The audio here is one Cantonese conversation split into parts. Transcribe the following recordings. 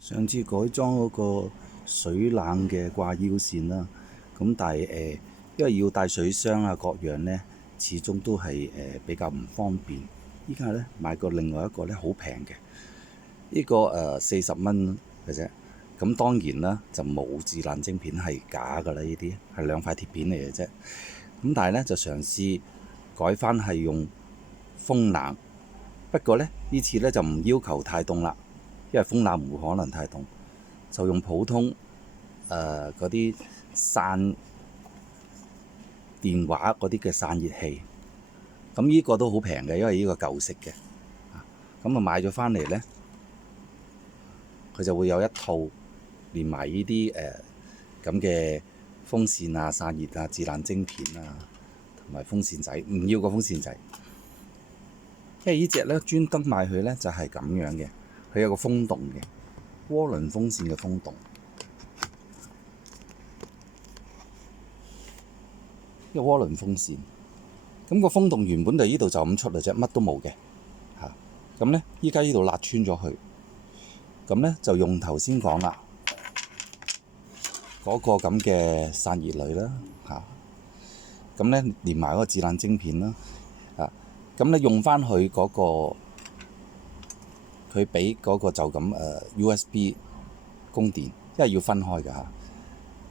上次改裝嗰個水冷嘅掛腰線啦，咁但係因為要帶水箱啊各樣呢，始終都係比較唔方便。依家呢，買過另外一個呢，好平嘅，呢個40蚊嘅啫。咁當然啦，就冇自爛晶片，係假㗎啦，呢啲係兩塊鐵片嚟嘅啫。咁但係呢，就嘗試改翻係用風冷，不過呢，呢次呢，就唔要求太凍啦，因為風冷唔會可能太凍，就用普通嗰啲散電話嗰啲嘅散熱器。咁呢個都好平嘅，因為呢個舊式嘅。咁啊買咗翻嚟呢，佢就會有一套連埋呢啲咁嘅風扇啊、散熱啊、自爛晶片啊，同埋風扇仔。唔要個風扇仔，因為呢隻呢專登買佢呢就係咁樣嘅，佢有個風洞嘅渦輪風扇嘅風洞。一個渦輪風扇，咁個風洞原本就呢度就咁出嚟啫，乜都冇嘅嚇。咁呢，依家呢度辣穿咗佢，咁呢，就用頭先講啦嗰個咁嘅散熱鋁啦嚇。咁呢，連埋嗰個自爛晶片啦啊，咁呢，用翻佢嗰個佢俾嗰個就咁USB 供電，因為要分開㗎嚇。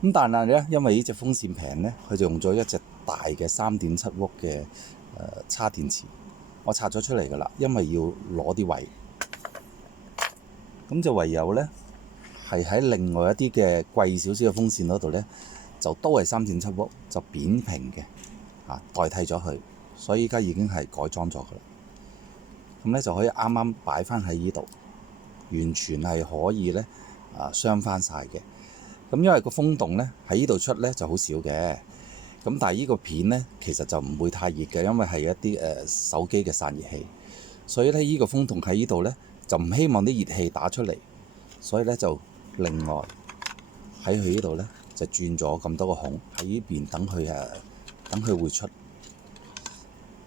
咁但係呢，因為呢隻風扇平呢，佢就用咗一隻大嘅3.7W嘅叉電池，我拆咗出嚟㗎啦，因為要攞啲位，咁就唯有呢，係喺另外一啲嘅貴少少嘅風扇嗰度呢，就都係3.7W，就扁平嘅代替咗佢，所以依家已經係改裝咗㗎啦。咁呢，就可以啱啱擺翻喺呢度，完全係可以呢雙翻晒嘅。咁因為個風洞呢喺呢度出呢就好少嘅，咁但係呢個片呢其實就唔會太熱嘅，因為係一啲手機嘅散熱器，所以呢，呢個風洞喺呢度呢就唔希望啲熱氣打出嚟，所以呢，就另外喺佢呢度呢就轉咗咁多個孔喺呢邊，等佢會出。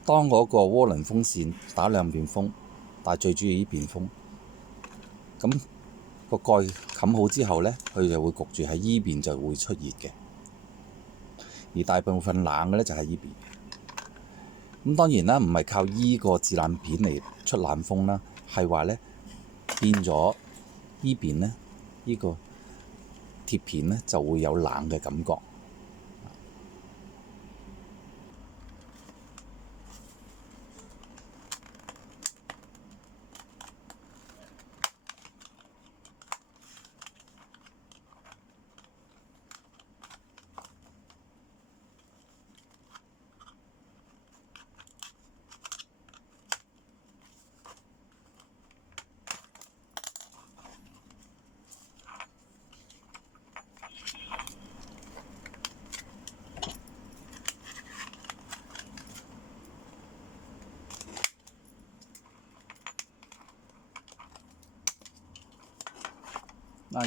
當嗰個渦輪風扇打兩邊風，但係最主要呢邊風，咁個蓋冚好之後呢，佢就會焗住喺依邊就會出熱嘅，而大部分冷嘅呢就喺依邊。咁當然啦，唔係靠依個自爛片嚟出冷風啦，係話呢變咗依邊呢，依個鐵片呢就會有冷嘅感覺。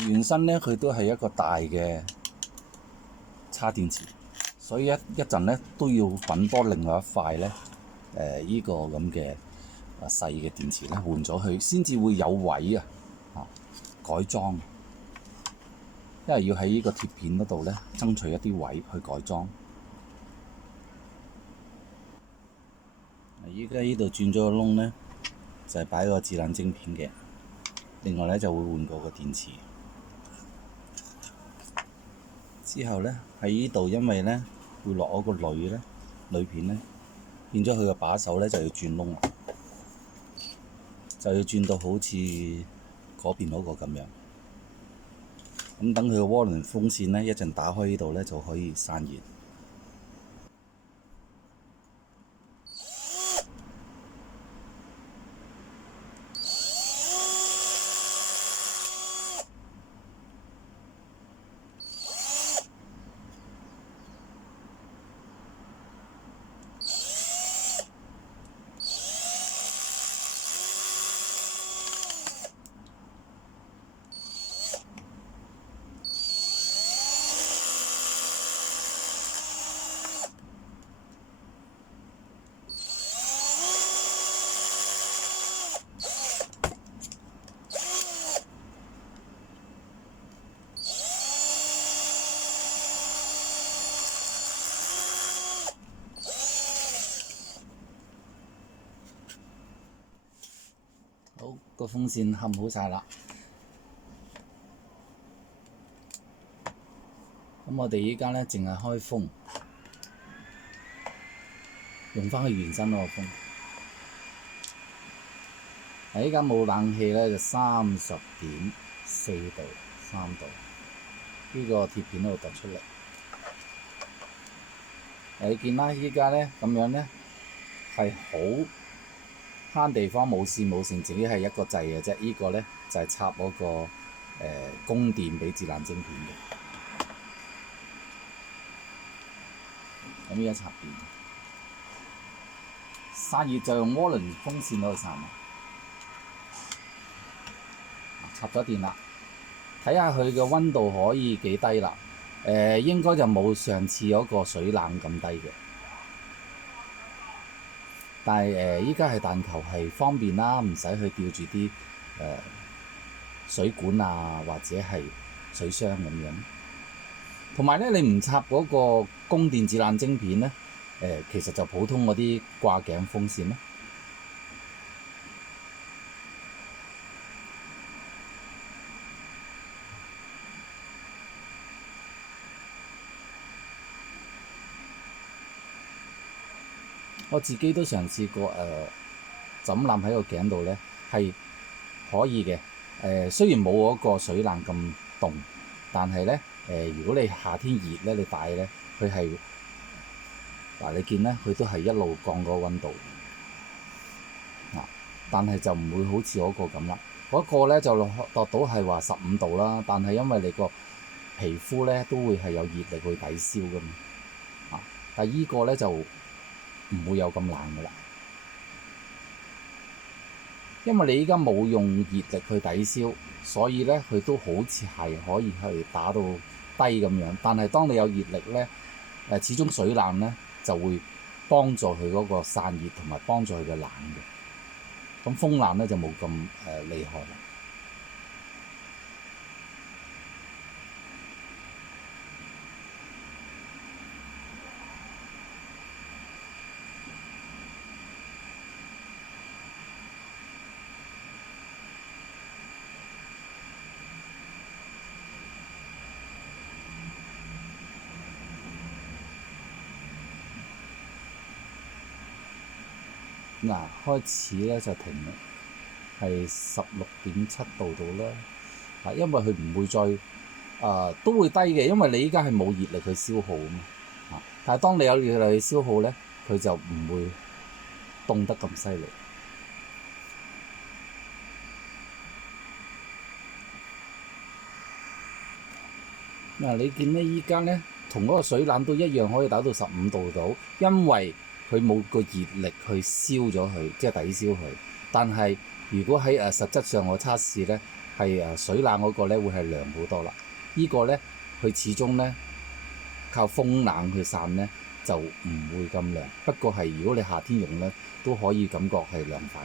原身呢，佢都係一個大嘅叉電池，所以一陣呢都要揾多另外一塊呢，依個咁嘅細嘅電池呢換咗佢，先至會有位改裝，因為要喺呢個鐵片嗰度呢爭取一啲位去改裝。依家呢度轉咗個窿呢，就係擺個自爛晶片嘅，另外呢就會換過個電池。之後呢，喺呢度，因為呢會落嗰個鋁片呢，變咗佢個把手呢就要轉窿，就要轉到好似嗰邊嗰個咁樣。咁等佢個渦輪風扇呢，一陣打開呢度呢就可以散熱。個風扇冚好晒啦。咁我哋依家咧淨係開風，用翻佢原身嗰個風。依家冇冷氣咧，就30.4度3度，呢個貼片度突出嚟。你見啦，依家咧咁樣咧係好慳地方，冇線冇線，自己係一個掣嘅啫。呢個咧就係插嗰個供電俾自冷晶片嘅。咁依家插電，散熱就用渦輪風扇攞去散。插咗電啦，睇下佢嘅溫度可以幾低啦。應該就冇上次嗰個水冷咁低嘅。但係依家係但求係方便啦，唔使去吊住啲水管啊，或者係水箱咁樣。同埋咧，你唔插嗰個供電自冷晶片咧，其實就普通嗰啲掛頸風扇咯。我自己都嘗試過枕攬喺個頸度咧，係可以嘅。雖然冇嗰個水冷咁凍，但係咧如果你夏天熱咧，你戴咧，佢係嗱你見咧，佢都係一路降個溫度但係就唔會好似嗰個咁啦。嗰個咧就度到係話15度啦，但係因為你個皮膚咧都會係有熱力去抵消㗎嘛。但係依個咧就唔會有咁冷噶啦，因為你依家冇用熱力去抵消，所以咧佢都好似係可以去打到低咁樣。但係當你有熱力咧，始終水冷咧就會幫助佢嗰個散熱同埋幫助佢嘅冷嘅。咁風冷咧就冇咁厲害啦。嗱，開始咧就停啦，係16.7度度啦。因為佢唔會再都會低嘅，因為你依家係冇熱力去消耗啊嘛。但係當你有熱力去消耗咧，佢就唔會凍得咁犀利。嗱，你見咧依家咧同嗰個水冷都一樣，可以打到15度度，因為佢冇個熱力去燒咗佢，即係抵消佢。但係如果喺實質上我測試咧，係水冷嗰個咧會係涼好多啦。呢個咧佢始終咧靠風冷去散咧就唔會咁涼。不過係如果你夏天用咧都可以感覺係涼快。